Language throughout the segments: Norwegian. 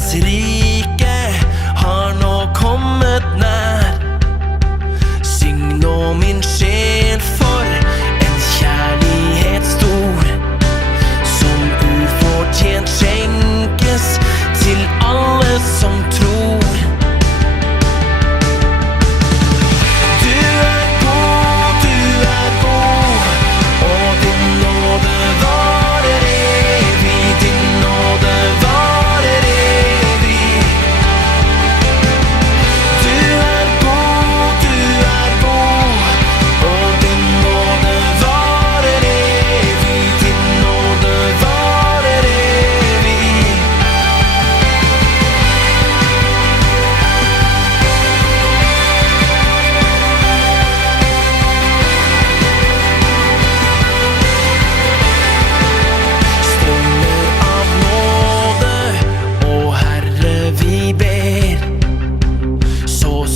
Himmelens rike har nå kommet nær. Syng nå min sjel for en kjærlighet stor, som ufortjent skjenkes til alle som tror.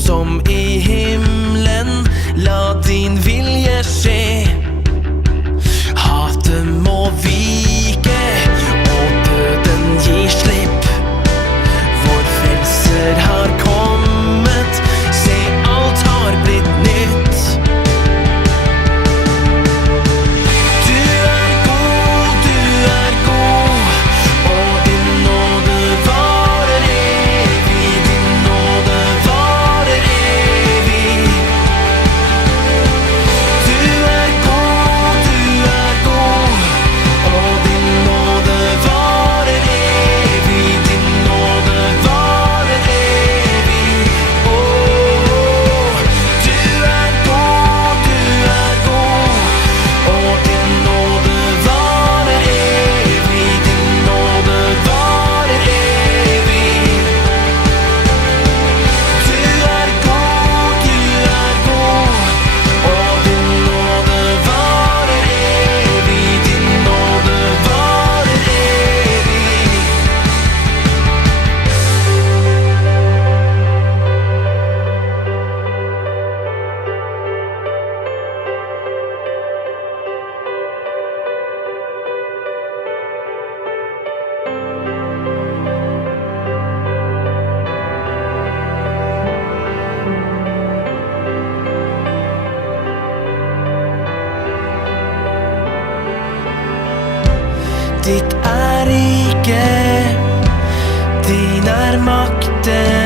Som i himmelen, la din vilje skje. Hatet må vike, og døden gir slipp. Vår frelser har kommet, se alt har blitt nytt. Du er god, og din nåde varer evig, din nåde varer evig. Du er god, og din nåde varer evig, din nåde varer evig. Åh, du er god, og din nåde varer evig, din nåde varer evig. Du er god, og din nåde varer evig, din nåde varer evig. Ditt er riket, din er makten.